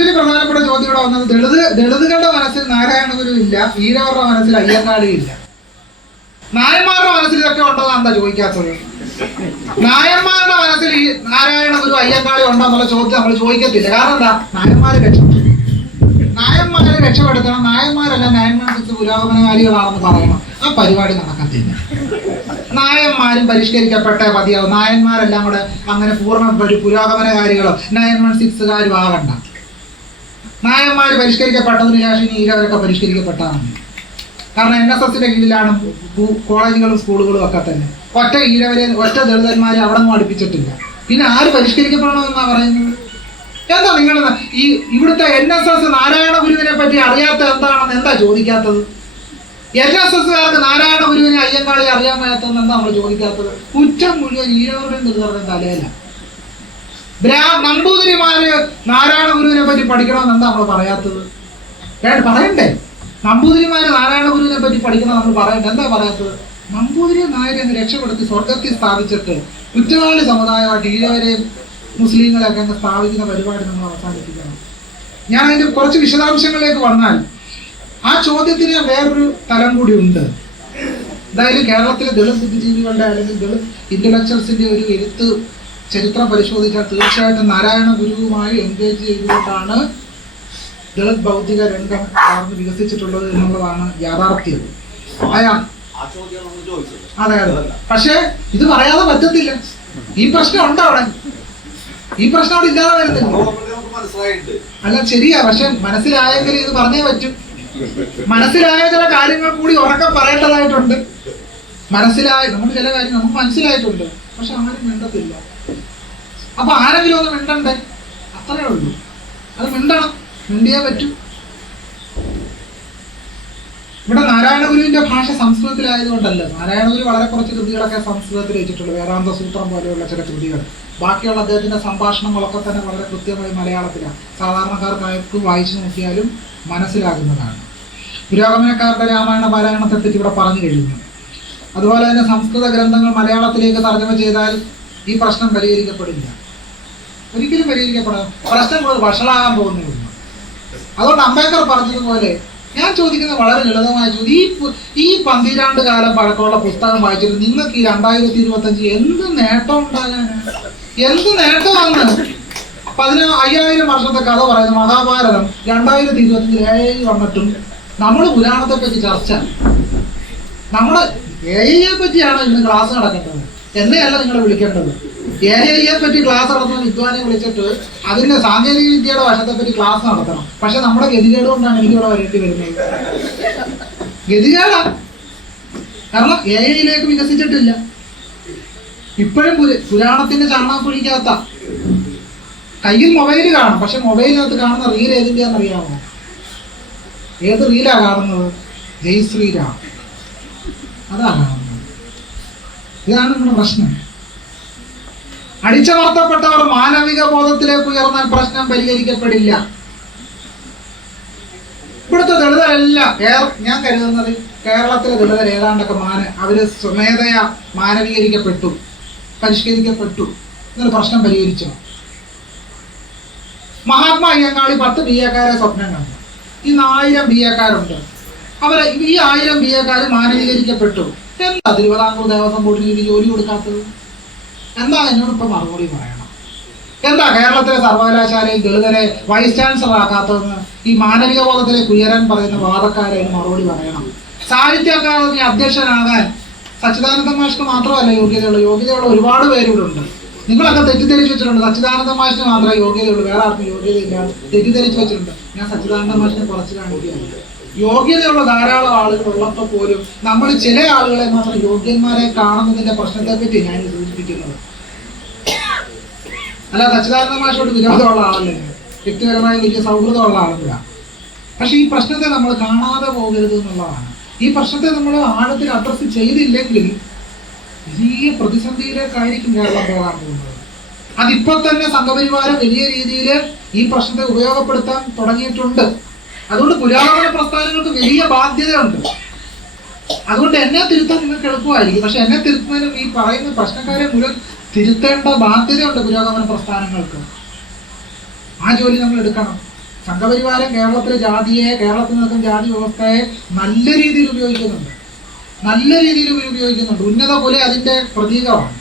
മറ്റൊരു പ്രധാനപ്പെട്ട ചോദ്യം ഇവിടെ വന്നത് ദളിത് ദളിതുകളുടെ മനസ്സിൽ നാരായണ ഗുരു ഇല്ല വീരവരുടെ മനസ്സിൽ അയ്യങ്കാളി ഇല്ല. നായന്മാരുടെ മനസ്സിൽ ഇതൊക്കെ ഉണ്ടോ എന്താ ചോദിക്കാത്തത്? നായന്മാരുടെ മനസ്സിൽ ഈ നാരായണ ഗുരു അയ്യങ്കാളി ഉണ്ടോ എന്നുള്ള ചോദ്യം നമ്മൾ ചോദിക്കത്തില്ല. കാരണം എന്താ? നായന്മാര് രക്ഷപ്പെടും നായന്മാരെ രക്ഷപ്പെടുത്തണം. നായന്മാരല്ല നായന്മാർക്ക് പുരോഗമനകാരികളാണെന്ന് പറയണം. ആ പരിപാടി നടക്കത്തില്ല. നായന്മാരും പരിഷ്കരിക്കപ്പെട്ട മതിയാവും. നായന്മാരെല്ലാം കൂടെ അങ്ങനെ പൂർണ പുരോഗമനകാരികളോ നയൻ വൺ സിക്സുകാരും ആകണ്ട. നായന്മാർ പരിഷ്കരിക്കപ്പെട്ടതിന് ശേഷം ഇനി ഈരവരൊക്കെ പരിഷ്കരിക്കപ്പെട്ടതാണ് കാരണം എൻ എസ് എസിന്റെ കീഴിലാണ് കോളേജുകളും സ്കൂളുകളും ഒക്കെ തന്നെ. ഒറ്റ ഈരവരെ ഒറ്റ ദളിതന്മാരെ അവിടെ നിന്നും അടുപ്പിച്ചിട്ടില്ല. പിന്നെ ആര് പരിഷ്കരിക്കപ്പെടണമെന്നാ പറയുന്നത്? എന്താ നിങ്ങൾ ഈ ഇവിടുത്തെ എൻ എസ് എസ് നാരായണ ഗുരുവിനെ പറ്റി അറിയാത്ത എന്താണെന്ന് എന്താ ചോദിക്കാത്തത്? എൻ എസ് എസ്സുകാർക്ക് നാരായണ ഗുരുവിനെ അയ്യങ്കാളി അറിയാൻ മേത്തെന്ന് എന്താ നമ്മൾ ചോദിക്കാത്തത്? കുറ്റം മുഴുവൻ ഈഴവരുടെയും ദുരിതരുടെയും തലയിലാണ് നമ്പൂതിരിമാര് നാരായണ ഗുരുവിനെ പറ്റി പഠിക്കണമെന്ന് എന്താ നമ്മൾ പറയാത്തത്? കേട്ട് പറയണ്ടേ? നമ്പൂതിരിമാര് നാരായണ ഗുരുവിനെ പറ്റി പഠിക്കണം നമ്മൾ പറയണ്ടേ. എന്താ പറയാത്തത്? നമ്പൂതിരി നായരെ രക്ഷപ്പെടുത്തി സ്വർഗത്തിൽ സ്ഥാപിച്ചിട്ട് കുറ്റവാളി സമുദായമായിട്ട് ഈഴവരെയും മുസ്ലിങ്ങളെയൊക്കെ അങ്ങ് സ്ഥാപിക്കുന്ന പരിപാടി നമ്മൾ അവസാനിപ്പിക്കണം. ഞാൻ അതിന്റെ കുറച്ച് വിശദാംശങ്ങളിലേക്ക് വന്നാൽ ആ ചോദ്യത്തിന് വേറൊരു തലം കൂടി ഉണ്ട്. എന്തായാലും കേരളത്തിലെ ദളിത് ബുദ്ധിജീവികളുടെ അല്ലെങ്കിൽ ദളിത് ഇന്റലക്ച്വൽസിന്റെ ഒരു എഴുത്ത് ചരിത്രം പരിശോധിച്ചാൽ തീർച്ചയായിട്ടും നാരായണ ഗുരുവുമായി എൻഗേജ് ചെയ്തുകൊണ്ടാണ് ദളിത് ഭൗതിക രംഗം വളർന്ന് വികസിച്ചിട്ടുള്ളത് എന്നുള്ളതാണ് യാഥാർത്ഥ്യം. അതെ അതെ. പക്ഷേ ഇത് പറയാതെ പറ്റത്തില്ല. ഈ പ്രശ്നം ഉണ്ട് അവിടെ? ഈ പ്രശ്നം അവിടെ ഇല്ലാതെ നമുക്ക് അല്ല ശരിയാ. പക്ഷെ മനസ്സിലായെങ്കിൽ ഇത് പറഞ്ഞേ പറ്റും. മനസ്സിലായ ചില കാര്യങ്ങൾ കൂടി ഉറക്കം പറയേണ്ടതായിട്ടുണ്ട്. മനസ്സിലായ നമ്മൾ ചില കാര്യങ്ങൾ നമുക്ക് മനസ്സിലായിട്ടുണ്ട്. പക്ഷെ ആരും മിണ്ടത്തില്ല. അപ്പൊ ആരെങ്കിലും ഒന്ന് മിണ്ടണ്ടേ? അത്രേ ഉള്ളൂ. അത് മിണ്ടണം. മിണ്ടിയേ പറ്റൂ. ഇവിടെ നാരായണഗുരുവിന്റെ ഭാഷ സംസ്കൃതത്തിലായതുകൊണ്ടല്ല. നാരായണഗുരു വളരെ കുറച്ച് കൃതികളൊക്കെ സംസ്കൃതത്തിൽ വെച്ചിട്ടുള്ളൂ വേദാന്ത സൂത്രം പോലെയുള്ള ചില കൃതികൾ. ബാക്കിയുള്ള അദ്ദേഹത്തിന്റെ സംഭാഷണങ്ങളൊക്കെ തന്നെ വളരെ കൃത്യമായി മലയാളത്തിലാണ്. സാധാരണക്കാർക്കാർക്ക് വായിച്ചു നോക്കിയാലും മനസ്സിലാകുന്നതാണ്. പുരോഗമനക്കാരുടെ രാമായണ പാരായണത്തെ പറ്റി ഇവിടെ പറഞ്ഞു കഴിഞ്ഞു. അതുപോലെ തന്നെ സംസ്കൃത ഗ്രന്ഥങ്ങൾ മലയാളത്തിലേക്ക് തർജമ ചെയ്താൽ ഈ പ്രശ്നം പരിഹരിക്കപ്പെടില്ല. ഒരിക്കലും പരിഹരിക്കപ്പെടാം പ്രശ്നം കൂടുതൽ വഷളാകാൻ പോകുന്നേ അതുകൊണ്ട് അംബേദ്കർ പറഞ്ഞതുപോലെ ഞാൻ ചോദിക്കുന്ന വളരെ ലളിതമായ ചോദ്യം. ഈ ഈ പന്തിരാണ്ട് കാലം പഴക്കമുള്ള പുസ്തകം വായിച്ചിട്ട് നിങ്ങൾക്ക് ഈ രണ്ടായിരത്തി ഇരുപത്തി അഞ്ച് എന്ത് നേട്ടം ഉണ്ടാകാനാണ്? എന്ത് നേട്ടമാണ്? പതിനാ അയ്യായിരം വർഷത്തെ കഥ പറയുന്ന മഹാഭാരതം രണ്ടായിരത്തി ഇരുപത്തി ഏഴ് വന്നിട്ടും നമ്മൾ പുരാണത്തെ പറ്റി ചർച്ച. നമ്മൾ എ പറ്റിയാണ് ഇന്ന് ക്ലാസ് നടക്കേണ്ടത്. എന്നെയല്ല നിങ്ങൾ വിളിക്കേണ്ടത്. ഐയെ പറ്റി ക്ലാസ് നടത്തുന്ന വിദ്വാനെ വിളിച്ചിട്ട് അതിന്റെ സാങ്കേതിക വിദ്യയുടെ വശത്തെ പറ്റി ക്ലാസ് നടത്തണം. പക്ഷെ നമ്മുടെ ഗതികേട് കൊണ്ടാണ് എനിക്ക് ഇവിടെ വരേണ്ടി വരുന്നത് ഗതികേടാ. കാരണം എ ഐയിലേക്ക് വികസിച്ചിട്ടില്ല. ഇപ്പോഴും പുര- പുരാണത്തിന്റെ ചാണകക്കുഴിക്കകത്ത കയ്യിൽ മൊബൈൽ കാണും. പക്ഷെ മൊബൈലിനകത്ത് കാണുന്ന റീൽ ഏതിന്റെയാണെന്ന് അറിയാമോ ഏത് റീലാ കാണുന്നത്? ജയ് ശ്രീരാം. അതാ കാണുന്നത്. ഇതാണ് നമ്മുടെ പ്രശ്നം. അടിച്ചമർത്തപ്പെട്ടവർ മാനവിക ബോധത്തിലേക്ക് ഉയർന്നാൽ പ്രശ്നം പരിഹരിക്കപ്പെടില്ല. ഇവിടുത്തെ ദളിതരെല്ലാം ഞാൻ കരുതുന്നത് കേരളത്തിലെ ദളിതർ ഏതാണ്ടൊക്കെ മാന അവർ സ്വമേധയ മാനവീകരിക്കപ്പെട്ടു പരിഷ്കരിക്കപ്പെട്ടു എന്നൊരു പ്രശ്നം പരിഹരിച്ചോ. മഹാത്മാ അയ്യങ്കാളി പത്ത് ബി എക്കാരെ സ്വപ്നം കണ്ടു. ഇന്ന് ആയിരം ബി എക്കാരുണ്ട് അവരെ ഈ ആയിരം ബി എക്കാർ മാനവീകരിക്കപ്പെട്ടു. എന്താ തിരുവിതാംകൂർ ദേവസ്വം ബോർഡിൽ ഒരു ജോലി കൊടുക്കാത്തത്? എന്താ എന്നോട് ഇപ്പൊ മറുപടി പറയണം? എന്താ കേരളത്തിലെ സർവകലാശാലയിൽ ദളിതരെ വൈസ് ചാൻസലർ ആക്കാത്തതെന്ന് ഈ മാനവിക ബോധത്തിലെ കുയരൻ പറയുന്ന വാദക്കാരെ മറുപടി പറയണം? സാഹിത്യ അക്കാദമി അധ്യക്ഷനാകാൻ സച്ചിദാനന്ദ മാഷ്ക്ക് മാത്രമല്ല യോഗ്യതയുള്ള. യോഗ്യതയുള്ള ഒരുപാട് പേരിവിടെ ഉണ്ട് നിങ്ങളൊക്കെ തെറ്റിദ്ധരിച്ച് വെച്ചിട്ടുണ്ട്. സച്ചിദാനന്ദ മാഷിന് മാത്രമേ യോഗ്യതയുള്ളൂ. വേറെ ആർക്കും യോഗ്യതയില്ല. തെറ്റിദ്ധരിച്ച് വെച്ചിട്ടുണ്ട്. ഞാൻ സച്ചിദാനന്ദ മാഷിനെ കുറച്ച് കാണിക്കുകയാണ്. യോഗ്യതയുള്ള ധാരാളം ആളുകൾ ഉള്ളപ്പോൾ പോലും നമ്മൾ ചില ആളുകളെ മാത്രം യോഗ്യന്മാരെ കാണുന്നതിന്റെ പ്രശ്നത്തെ പറ്റി ഞാൻ സൂചിപ്പിക്കുന്നത്. അല്ല സച്ചിദാനന്ദ മാഷോട് വിരോധമുള്ള ആളല്ലേ? വ്യക്തിപരമായി വ്യക്തിപരമായ വലിയ സൗഹൃദമുള്ള ആളല്ല. പക്ഷെ ഈ പ്രശ്നത്തെ നമ്മൾ കാണാതെ പോകരുത് എന്നുള്ളതാണ്. ഈ പ്രശ്നത്തെ നമ്മൾ ആഴത്തിൽ അഡ്രസ്സ് ചെയ്തില്ലെങ്കിൽ വലിയ പ്രതിസന്ധിയിലേക്കായിരിക്കും കേരളം പോകാൻ പോകുന്നത്. അതിപ്പോ തന്നെ സംഘപരിവാരം വലിയ രീതിയിൽ ഈ പ്രശ്നത്തെ ഉപയോഗപ്പെടുത്താൻ തുടങ്ങിയിട്ടുണ്ട്. അതുകൊണ്ട് പുരാതന പ്രസ്ഥാനങ്ങൾക്ക് വലിയ ബാധ്യതയുണ്ട്. അതുകൊണ്ട് എന്നെ തിരുത്താൻ നിങ്ങൾക്ക് എളുപ്പമായിരിക്കും. പക്ഷെ എന്നെ തിരുത്തുന്നതിനും ഈ പറയുന്ന പ്രശ്നക്കാരെ മുഴുവൻ തിരുത്തേണ്ട ബാധ്യതയുണ്ട് പുരോഗമന പ്രസ്ഥാനങ്ങൾക്ക്. ആ ജോലി നമ്മൾ എടുക്കണം. സംഘപരിവാരം കേരളത്തിലെ ജാതിയെ കേരളത്തിൽ നിൽക്കുന്ന ജാതി വ്യവസ്ഥയെ നല്ല രീതിയിൽ ഉപയോഗിക്കുന്നുണ്ട്. നല്ല രീതിയിൽ ഉപയോഗിക്കുന്നുണ്ട്. ഉന്നത പോലെ അതിന്റെ പ്രതീകമാണ്.